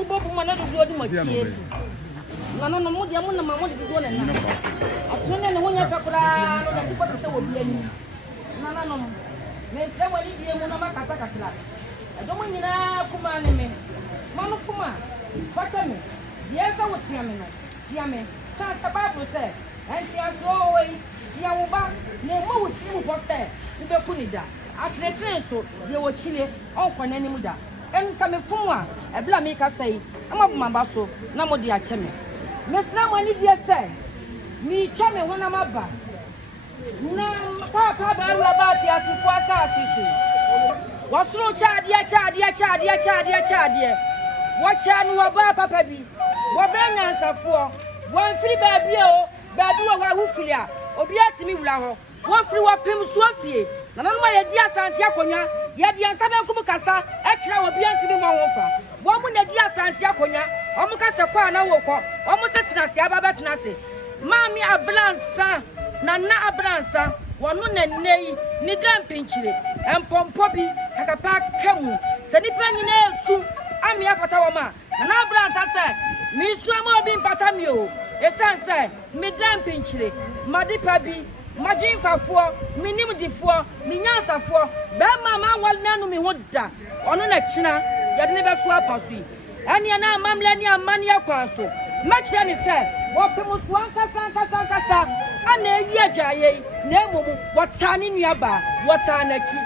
mu bobu ma na do di makie no mo dia mo na ma mo de do na na asone ne wonya fakura na di ko te obi ani na no me se wali die mu na makata katla do mo nyina kuma ne me manu fuma facha me die sa wotia me no dia me sa sababu se en si aso we dia wo ba ne mo wotia mu pote be kunida atletre so die wo chile on kwana ni mu da en sa me fuma e bla me ka sei amabuma ba so na mo di ache me mesra mo ni die se mi chame ho na maba na papa ba ru abati asifo asasi so wasuru chade wacha no waba papa bi wobanya nsafo won firi baabi o baabi wo wa hufiri a obi atimi wura ho won firi wapem so afie na nanu ma ye di asante akonwa ye di ansa ben kum kasa e kira obi antimi mo wofa wo mu na di asante akonwa o mu kasa kwa na wo ko o mu setina se ababa tena se mami ablansa na ablansa wonu na nei ni dan pinchire empompo bi kakapa kamu se nipa nyina esu ami apata wo ma na ablansa se mi su ama obi mpata mi o esanse mi dan pinchire madipa bi madinfafo minim difo minyansafo be mama wal nanu mi hoda onu na kina ye de ne beto apasui ania na amamle ni amani akwanso machia ni se wo pemu so ankasa ana ewi adwaye na emomu wotane nuaba wotane achi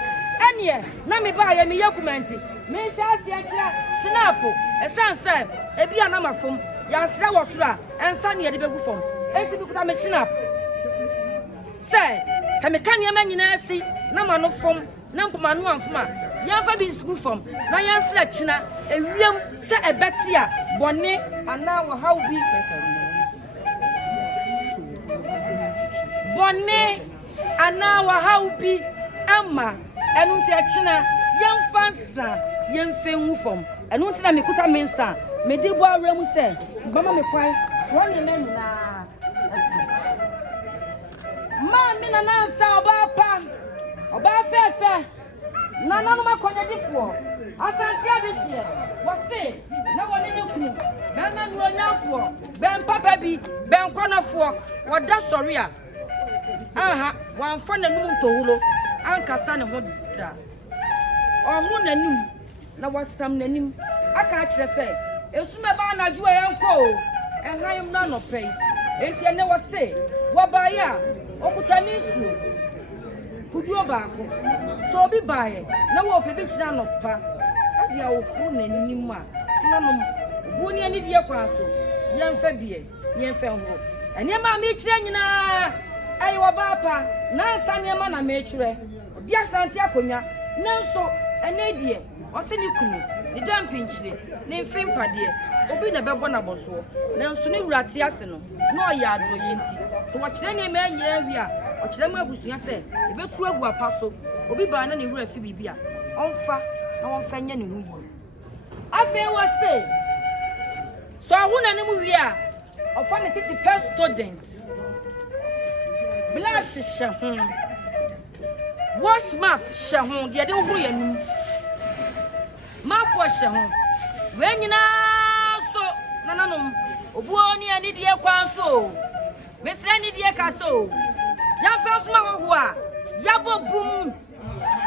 anie na me ba ye me yakumenti me sha se akira snapo esanse ebi ana mafom yansra wosura ensa ne ye de begu fom enti bi kuta me snap se me kan ye manyina asi na mano fom na mpoma no amfoma yamfa bi nsgu fom na yansra kina ewiem se ebeti a bone ana wo haw bi bone ana wo haw bi ama enu nti akina yamfa nsa yemfe nwu fom enu nti na mekuta mensa me de bo awremu se mama me kwan so ne na nyina Mami na nansa oba fefe na nanu makonya difo asanti adehie wose na woni ne kunu na nanu onyafo ben papa bi ben konofo woda sori a aha wanfa nanum tohulo ankasa ne ho da ohuru nanim na wasam nanim aka akire se esume ba na juwa yenko ehayem na no pei enti ene wose wabaya okutani su kuduo baako so obi baaye na wo pebi kira no pa ade a okuru nanim a nanom buni ani die kwanso yemfa bie yemfa ho ene ma me kire nyina ayi wabapa na ansa ne ma na me kire obi asante akonwa nanso ene die ose ni kunu ni dampinchire ni mfimpade obi na bebo na boso nanso ni wurate ase no na oya adoye nti so wakire ne ma anya awi a okire ma abusunya se ebetu agu apaso obi ba na ne wura fi bibia onfa na wonfa nya ne hu yi afi wose so ahuna ne mu wi a ofa ne titi per students blush she wash mouth she ho de hu yanum mafo she ho we nyina so nananom obuoni ani die kwanso mesra ni die kaso ya fa fuma ho a ya bobum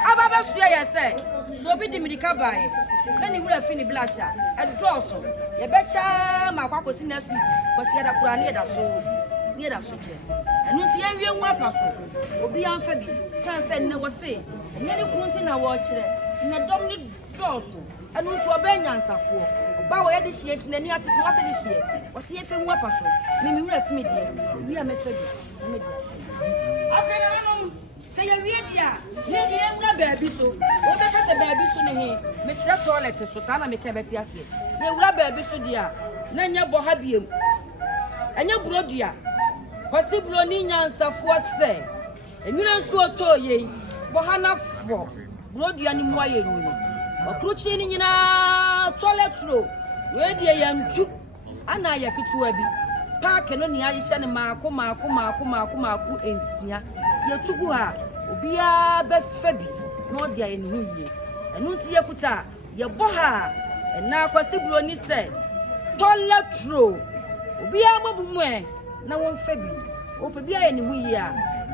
ababa so ye se so bi di medika bae na ni wura fini blasha e droso ye becha makwakosi na fi kosi ya da kura ni da so che enu ti ye wie nwa paso obi anfa bi sanse ne wo se nyeri kurunti na wo kire na dom ni droso enu ti obenya nsafo ba wo ye de hie ti nani ati wase de hie wo se ye fe nwa paso mi wura fi mi die wi a mefa bi na me die afena no se ye wie dia ne die nwura baabi so wo be ka se baabi so ne he me kire toilet so ta na me ka beti ase ne wura baabi so dia na nya bo ha biem anya brodia kwasi bro ni nyansafo se enwura nso otoye bo ha na fo brodia ni mu aye nu okruchi ni nyina toilet roll we die yantu ana ya kituwa bi park no ni ayehye ne maako ensia yetugu ha obia be fa bi no de aye ne hu yie enu nti yekuta ye bo ha na Akwasi Broni say toiletro obi amabumu na won fa bi ope bi aye ne hu yi a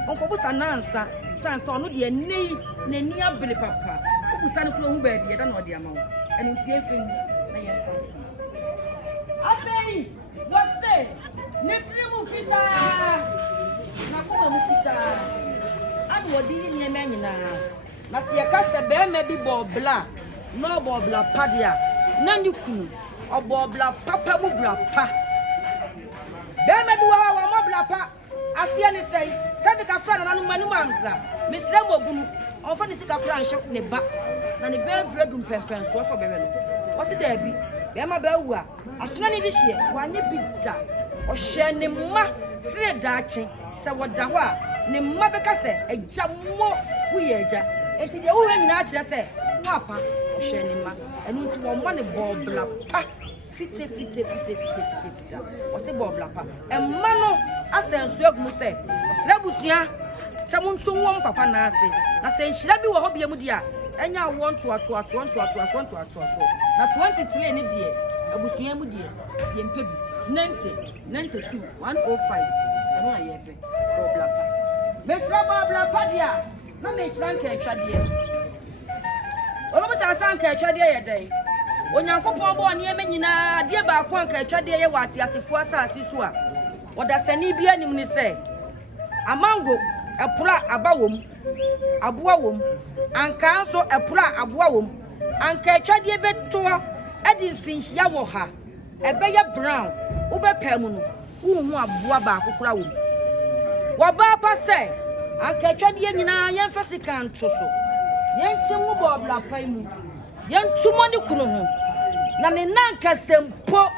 onkobusa nansa sansa ono de nei na ni abele papa obusa ne kuro hu ba bi eda na ode ama wo enu ntie fem na ye fa afei wose ne trimu fita na kuma mu fita anu odi ni eme nyina na se ye ka se be ma bi bobla no bobla padia na ni kunu obobla papa mu bla pa be ma bi wa mobla pa asia ni sei sabi ka fra na no manu mankra misle mogunu onfa ni sika fra nhye ne ba na ne be dredum pempen so be no wose da bi be ma ba wu a asuna ni bi hye wanye bi da o hye ne ma sire daache se woda ho a ne ma be ka se agya mo wu ye agya enti de wo nyina a kire se papa o hye ne ma enu nti wo ma ne bobla pa fite wose bobla pa emma no asensu agum se osra busua se muntu wom papa na ase na se nhira bi wo ho bia mu dia enya won to na 23 ni die abusua mu die ye mpa bi 90 92 105 eno na ye be bobla pa me chira bobla pa dia na me chira nka etwa die obo bi sa nka etwa die ye dai onyankopon bo ne eme nyina de ba ko anka atwade ye wate asefo asase so a odasani bi anim ni se amango epura abawom aboa wom anka so epura aboa wom anka atwade beto edi mfinhia wo ha ebe ye brown ubepam no uhu aboa ba akokora wom wo ba pa se anka atwade nyina ye mfasika nto so ye nchemu bo bla pai mu ye ntumo ni kunu ho na ne nanka sempo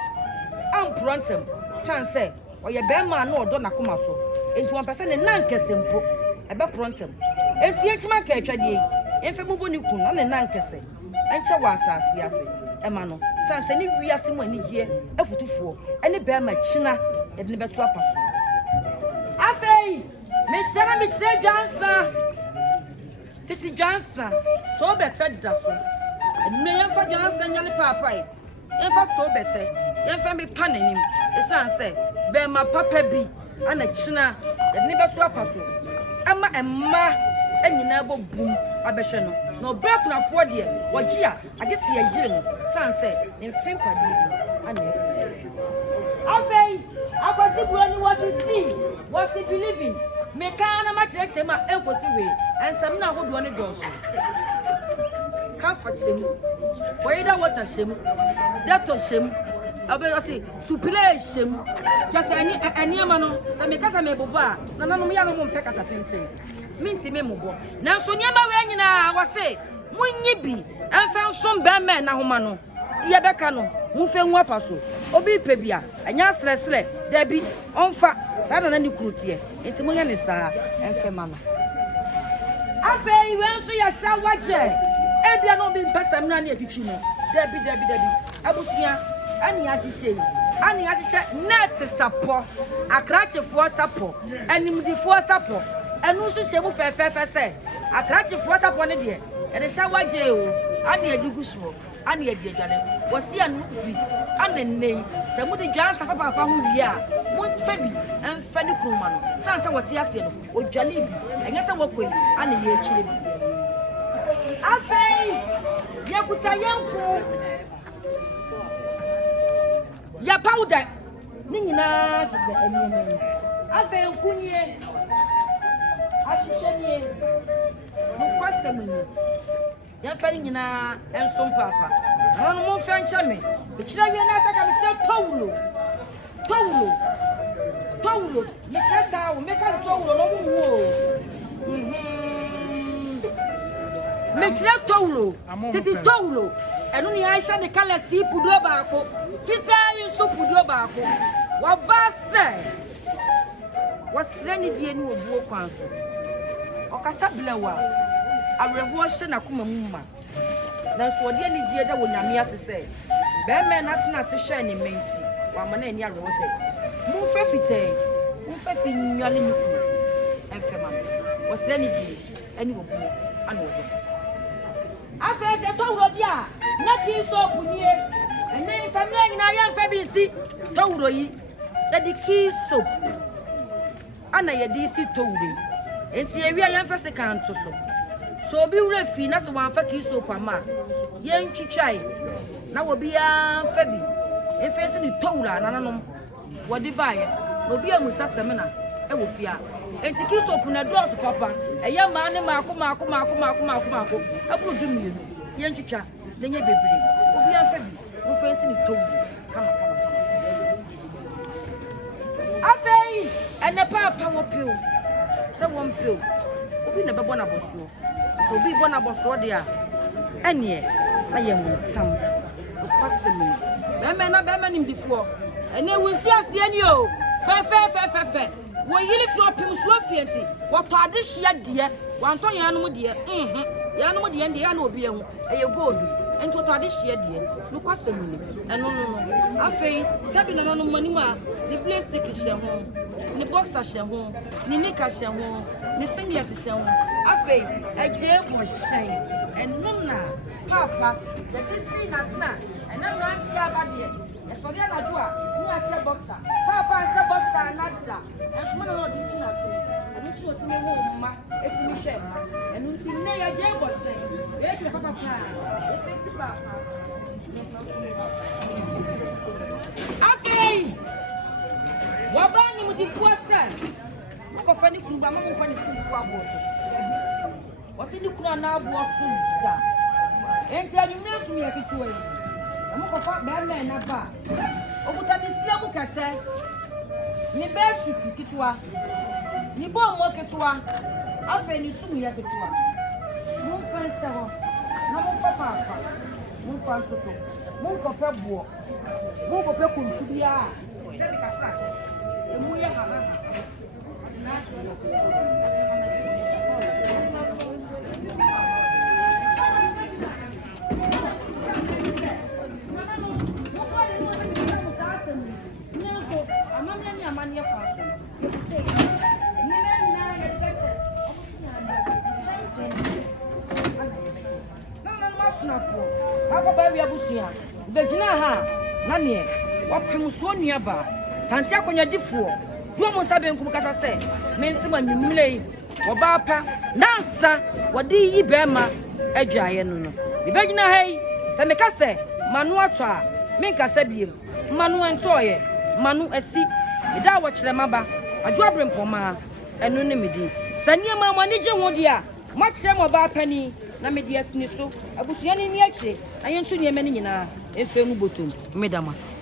amprontem sanse oye be ma na odo na koma so enti won pese ne nanka sempo ebe prontem enti yechima ka atwade emfe mu boni kunu na ne nanka se enche wa asase ase e ma no sanse ni wiase mu anigye afutufuo ene be ma china ye ne beto apaso afei me chira jansa titi jansa so better daso enu yemfa jansa nyale papa yemfa to better yemfa me panenim esanse be ma papa bi ana china ne beto apaso ama emma enyina bo bum abehwe no na obekunafo de wogi a agese ye yire no sanse ne mfimpa de bi ana afei Akwasi Broni was believing me kana ma kire ma enkosi we ensam na hodo ne doso kafa shem foida water shem dato shem abesi supile shem just ani ama no se me kasa me bobo a na nanom ya no mo mpe kasa tenten minti me mobo na so niam we nyina wase munyi bi enfa nso be me na homa no ye beka no mu fe hu apaso obi pebia anya sresre da bi onfa sada na ni krutie enti mo ye ne saa enfe mama afei we nso ya shawaje ebia no bi mpasam na na etwitwi no da bi abusia ani ahihye net sapo akrachefo sapo animdifo sapo enu so hyemu fefefe se akrachefo sapo ne de e de shawaje o ani adugusuo ani adiadwane wasi anu bi anenne se mu de jansa papa ho wi a mu fa bi emfa ne kroma no sansa wote ase no odwale bi enye se wokoi ani ye ekire bi afei yakuta yanku ya powder ni nyina sese enye afei nkunye ahihye ni kwasem ni ya fa nyina enso papa ono mo fa nchame be kira wie na saka be kira tawulo mekata o mekata tawulo no mu o me kira tawulo titi tawulo enu ni aisha de kala si pudo baako fita yusu pudo baako wa base wasre ni die ni obuo kwan so okasa blewa awreho hye na koma mu ma na so ode ani gie da wonyame asese be me na tena se hwe ni menti wa ma na ani awreho se mu fa fitei mu fa fi nywale ni ku enfe ma wasre ni die ani obuo ana obuo first a tower dia na ki so punie ene samle na ya fa bi si towro yi da di ki soap ana ye di si towre enti e wi ya fa second to so obi wura fi na so wan fa ki soap ama ye ntwitwai na wo bia fa bi e fa si ni towra nananom wo di bae obi amusa semina e wo fia enti ki soap na dos papa e ya ma ne mako aburu dum ye ntwitwa de nye bebre obi afa bi wo fa si ni towra kama afei ene papa wo peo se wo mpeo obi na bebo na boso so obi bo na boso de a ene na ye mu sam kwasemi be me nim difuo ene wunsi ase ani o fe wo yiri fro pim so afienti wo to ade hia de wanto yanom de yanom de ende ya na obi ehu eye gold ento to ade hia de no kwasemi ni eno no afei sabi na no manim a ni plastic hia ho ni boxer hia ho ni nika hia ho ni singlet hia ho afei eje bo hyen eno na papa the disi na sna ena ranti abade e sori na jo a ni a hia boxer papa hia boxer na da e no no disi na se eno ti o ti me wo mma eti ni hwe eno ti ne ya je bo hyen we di papa pa e fesi papa afei wabani mudifua sana uko fani kuruba mama ufani kuruba boto wasini kuna na abo suda enti anyumira sumi ya kituwe amuko fa be na ba okutanisia mu kete ni beshiti kituwa ni bomo kituwa afei ni sumi ya kituwa mu fansa ho na mu papa mu fanso mu ko pe buo mu ko pe kuntubia sebi ka flash emu ye ha na Bejina ha na ne wapemso nuaba santi akonya difuo duo mo sabe nkum kasa se mensi manwumlei oba pa nansa wodi yi bema adwaye no bejina hai se meka se manu ato a menka se biem manu entoye manu asi ida wo kire maba adwo abrempoma eno ne medi sania mama ne je ho dia mo kire mo ba pani na medi asini so abusuya ne ni akire ayentu ne mani nyina efe nu botom medamas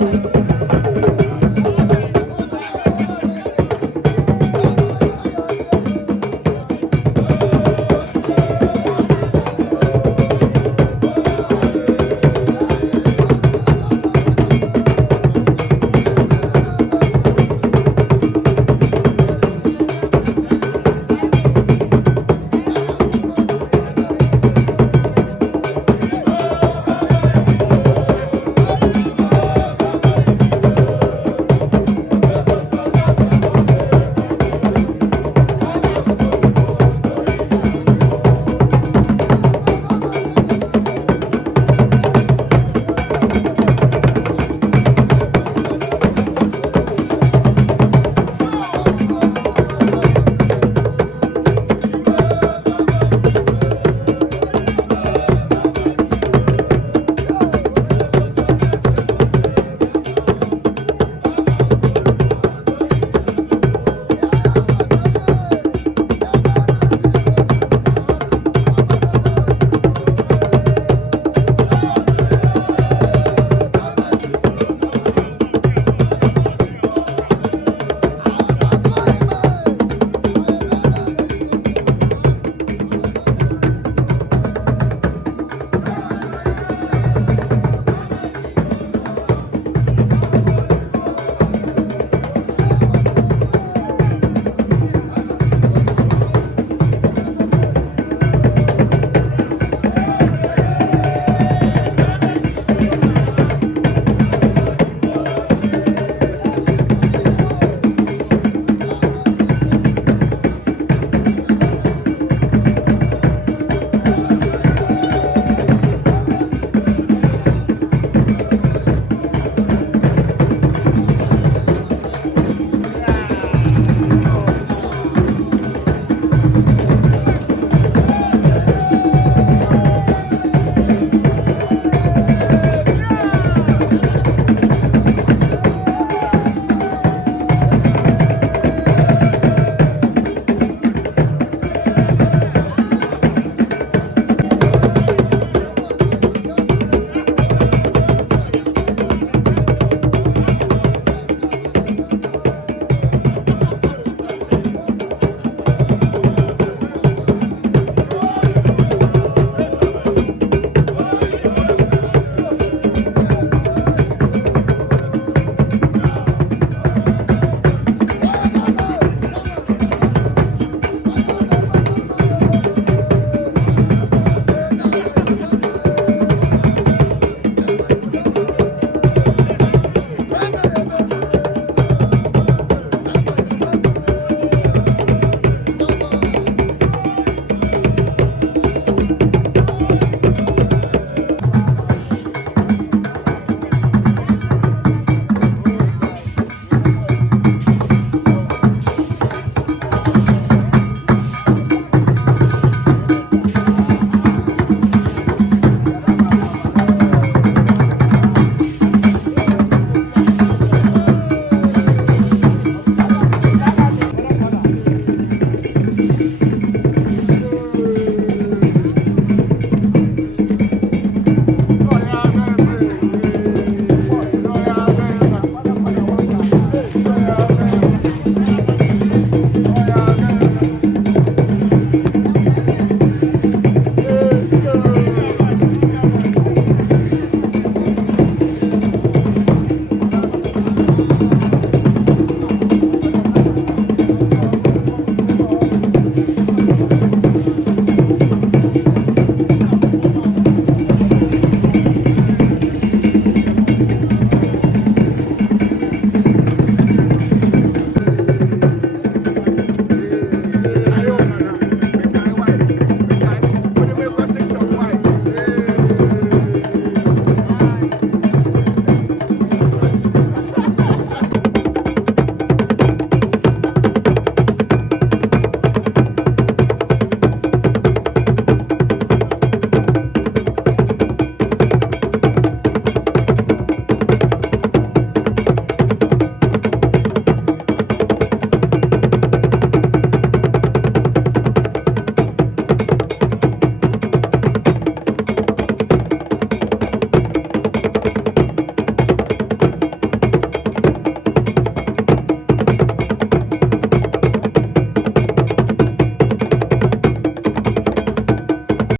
Bye.